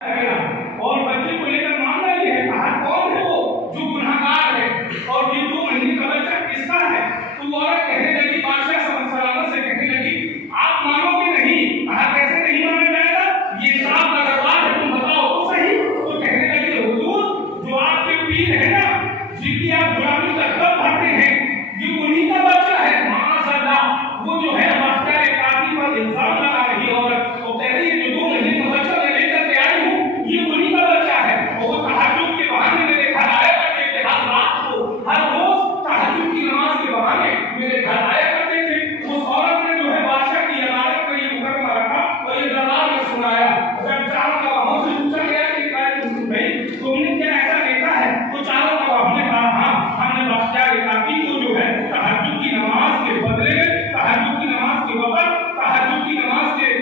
اور بچے کو لے کر معاملہ یہ ہے، کہا کون ہے وہ جو گناہگار ہے اور یہ 2 مہینے کا بچہ کس کا ہے؟ تو وہ عورت کہنے لگی، بادشاہ سلامت سے کہنے لگی، آپ مانو گے نہیں؟ کہا کیسے نہیں مانا جائے گا؟ یہ انصاف کا دربار ہے، تم بتاؤ تو صحیح۔ تو کہنے لگی، حضور جو آپ کے پیر ہے نا، جن کی آپ غلامی کا کب بھرتے ہیں، یہ انہی کا بچہ ہے۔ معاذ اللہ، وہ جو ہے باختیار کافی پر الزام لگا رہی عورت، وہ کہہ رہی ہے جو 2 مہینے کا بچہ میں لے کر کے آئی ہوں، یہ انہی کا بچہ ہے۔ اور وہ تہجد کے بہانے میرے گھر آیا کرتے تھے، ہر رات کو، ہر روز تہجد کی نماز کے بہانے میرے گھر آیا کرتے تھے۔ اس عورت نے جو ہے بادشاہ کی عدالت میں یہ مقدمہ رکھا اور یہ دربار میں سنایا۔ جب 4 گواہوں سے پوچھا گیا کہ بھائی تم نے کیا ایسا دیکھا ہے، تو 4 گواہوں نے کہا ہاں، ہم نے باختیار کافی کو جو ہے تہجد کی نماز کے بدلے میں، تہجد کی نماز کے وقت، تہجد کی نماز کے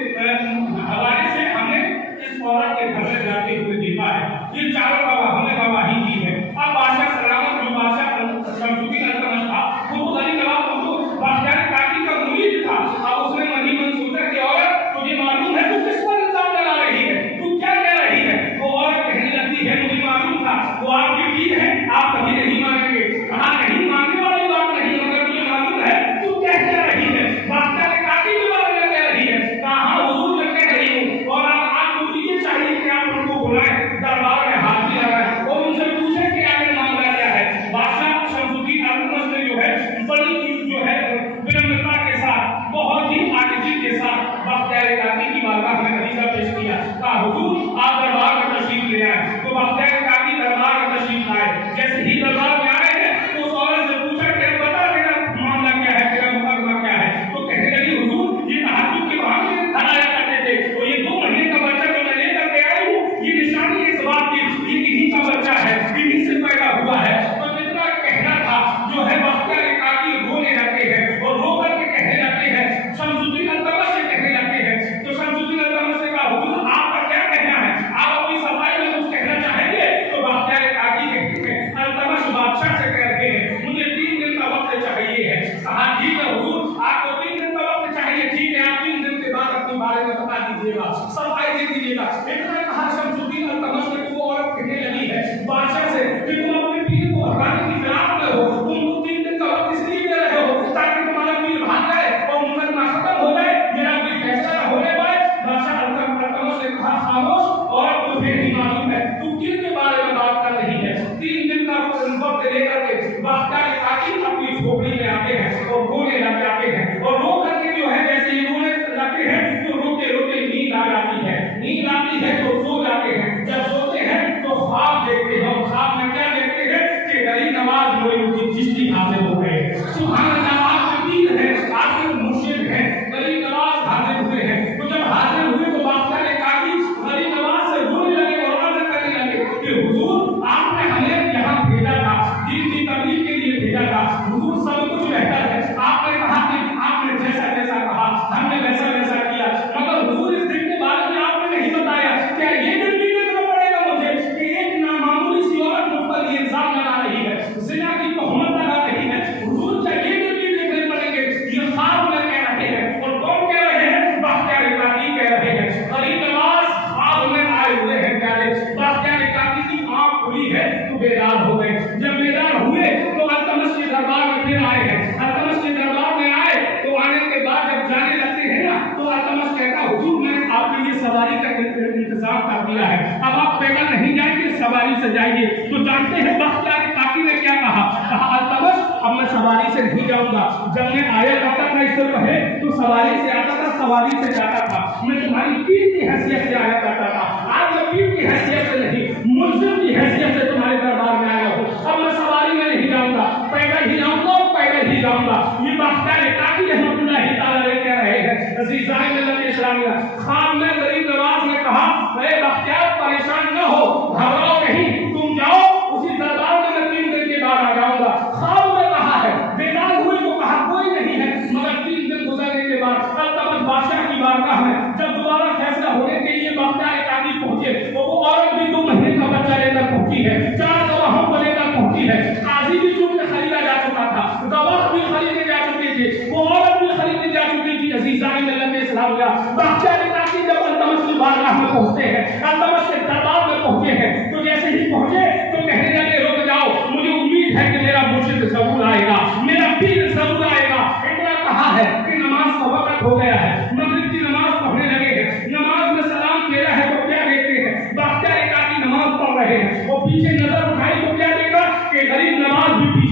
حوالے سے ہم نے اس عورت کے گھر میں جاتے ہوئے دیکھا ہے۔ یہ 4 گواہوں نے گواہی دی ہے۔ اب بادشاہ سلامت جو بادشاہ شمس الدین التمش تھا، وہ غنی نواب کو باختیار کافی کا مرید تھا۔ اب اس نے من ہی من سوچا کہ عورت تجھے معلوم ہے تو کس پر الزام لگا رہی ہے، تو کیا کہہ رہی ہے؟ وہ عورت کہنے لگتی ہے مجھے معلوم تھا وہ آپ کے پیر ہیں، آپ کبھی نہیں مانیں گے۔ کہا نہیں، ماننے والی بات نہیں، مگر مجھے معلوم ہے تو کیا کہہ رہی ہے، باختیار کافی کے بارے میں کہہ رہی ہے۔ کہا ہاں حضور میں کہہ رہی ہوں، اور آپ کو یہ چاہیے کہ آپ ان کو بلائیں، دربار میں حاضری لگائیں اور ان سے پوچھیں کہ آگے معاملہ کیا ہے۔ بادشاہ شمس الدین التمش نے جو ہے بڑی جو ہے ونمرتا کے ساتھ، بہت ہی عاجزی کے ساتھ باختیار کافی کی بارگاہ میں عریضہ پیش کیا۔ کہا حضور آپ دربار میں تشریف لے آئے۔ تو باختیار کافی دربار میں تشریف لائے۔ جیسے ہی دربار میں آئے ہیں تو اس عورت سے پوچھا کہ بتا تیرا معاملہ کیا ہے، تیرا مقدمہ کیا ہے؟ تو کہنے لگی حضور یہ تہجد کے بہانے میں گھر آیا کرتے تھے، اور یہ 2 مہینے کا بچہ جو میں لے کر کے آئی ہوں، یہ نشانی اس بات کی یہ انہی کا بچہ ہے، انہی سے پیدا ہوا ہے۔ تو جتنا کہنا تھا جو ہے باختیار کافی رونے لگتے ہیں اور رو کر کے کہنے لگتے ہیں، شمس الدین التمش سے کہنے لگتے ہیں۔ تو شمس الدین التمش نے کہا حضور آپ کا کیا کہنا ہے، آپ اپنی صفائی میں کچھ کہنا چاہیں گے؟ تو باختیار کافی کہتے ہیں التمش بادشاہ سے کہہ رہے ہیں مجھے 3 دن کا وقت چاہیے ہے۔ کہا ٹھیک ہے حضور آپ کو 3 دن کا وقت چاہیے، ٹھیک ہے آپ 3 دن کے بعد اپنے بارے میں بتا دیجیے گا، صفائی دے دیجیے گا۔ اتنا کہا شمس الدین التمش نے، وہ عورت کہنے لگی ہے بادشاہ سے کہ تم اپنے پیر کو ہٹانے کی فراق میں ہو، تم کو 3 دن کا وقت اس لیے دے رہے ہو تاکہ تمہارا پیر بھاگ جائے اور مقدمہ ختم ہو جائے، میرا کوئی فیصلہ نہ ہونے پائے۔ بادشاہ التمش نے کہا خاموش، عورت تجھے نہیں معلوم ہے تو کن کے بارے میں بات کر رہی ہے؟ 3 دن کا وقت لے کر کے باختیار کافی اپنی جھوپڑی میں آتے ہیں اور رونے لگ جاتے ہیں، اور رو کر کے جو ہے جیسے یہ رونے لگتے ہیں تو روتے روتے نیند آ جاتی ہے، نیند آتی ہے تو سو جاتے ہیں۔ جب سوتے ہیں تو خواب دیکھتے ہیں، اور خواب میں کیا دیکھتے ہیں کہ غریب نواز معین الدین چشتی حاضر ہو گئے۔ سبحان اللہ، آپ کے پیر ہیں، آپ کے مرشد ہیں، غریب نواز حاضر ہوئے ہیں۔ تو جب حاضر ہوئے تو باختیار کافی غریب نواز سے رونے لگے اور عرض کرنے لگے کہ حضور آپ نے ہمیں یہاں بھیجا تھا، دین کی تبلیغ کے لیے بھیجا تھا، حضور سب کچھ بہتر ہے، آپ نے کہا کہ آپ نے جیسا جیسا کہا ہم نے ویسا ویسا کیا، مگر حضور اس دن کے بارے میں آپ نے نہیں بتایا، کیا یہ دن بھی دیکھنا پڑے گا مجھے کہ ایک نامعمولی سی عورت مجھ پر یہ الزام لگا رہی ہے، زنا کی تہمت لگا رہی ہے، حضور کیا یہ دن بھی دیکھنے پڑیں گے؟ یہ خواب میں کہہ رہے ہیں، اور کون کہہ رہے ہیں؟ باختیار کافی کہہ رہے ہیں۔ غریب نواز خواب میں آئے ہوئے ہیں پیارے، باختیار کافی کی آنکھ کھلی ہے تو بیدار ہو گئے۔ جب بیدار ہوئے تو التمش کے دربار میں پھر آئے ہیں۔ التمش کے دربار میں آئے تو آنے کے بعد جب جانے لگتے ہیں نا تو التمش کہتا حضور میں نے آپ کے لیے سواری کا انتظام کر دیا ہے، اب آپ پیدل نہیں جائیں گے، سواری سے جائیے۔ تو جانتے ہیں باختیار کافی نے کیا کہا؟ کہا التمش اب میں سواری سے نہیں جاؤں گا، جب میں آیا کرتا تھا اس سے پہلے تو سواری سے آتا تھا، سواری سے جاتا تھا، میں تمہاری پیر کی حیثیت سے آیا کرتا تھا، آج میں پیر کی حیثیت سے نہیں ملزم کی حیثیت سے تمہارے دربار میں آیا ہوں، اب میں سواری میں نہیں جاؤں گا، پیدل ہی جاؤں گا، پیدل ہی جاؤں گا۔ یہ باختیار کافی رحمۃ اللہ تعالی کہہ رہے ہیں۔ عزیزان ملت اسلامیہ، خواب میں غریب نواز نے کہا اے باختیار پریشان نہ ہو، گھبراؤ نہیں، تم جاؤ، اسی دربار میں 3 دن کے بعد آ جاؤں گا۔ خواب میں کہا ہے، بیدار ہوئے تو کہا کوئی نہیں ہے، مگر 3 دن گزرنے کے بعد التمش بادشاہ کی بارگاہ میں جب دوبارہ فیصلہ ہونے کے لیے باختیار کافی پہنچے تو وہ عورت بھی 2 مہینے کا بچہ لے کر پہنچی ہے، 4 گواہوں کو لے کر پہنچی ہے، قاضی بھی چونکہ خریدا جا چکا تھا، گواہ بھی خریدے جا چکے تھے، وہ عورت بھی خریدی جا چکی تھی۔ عزیزان ملت اسلامیہ، باختیار کافی جب التمش کی بارگاہ میں پہنچتے ہیں، التمش سے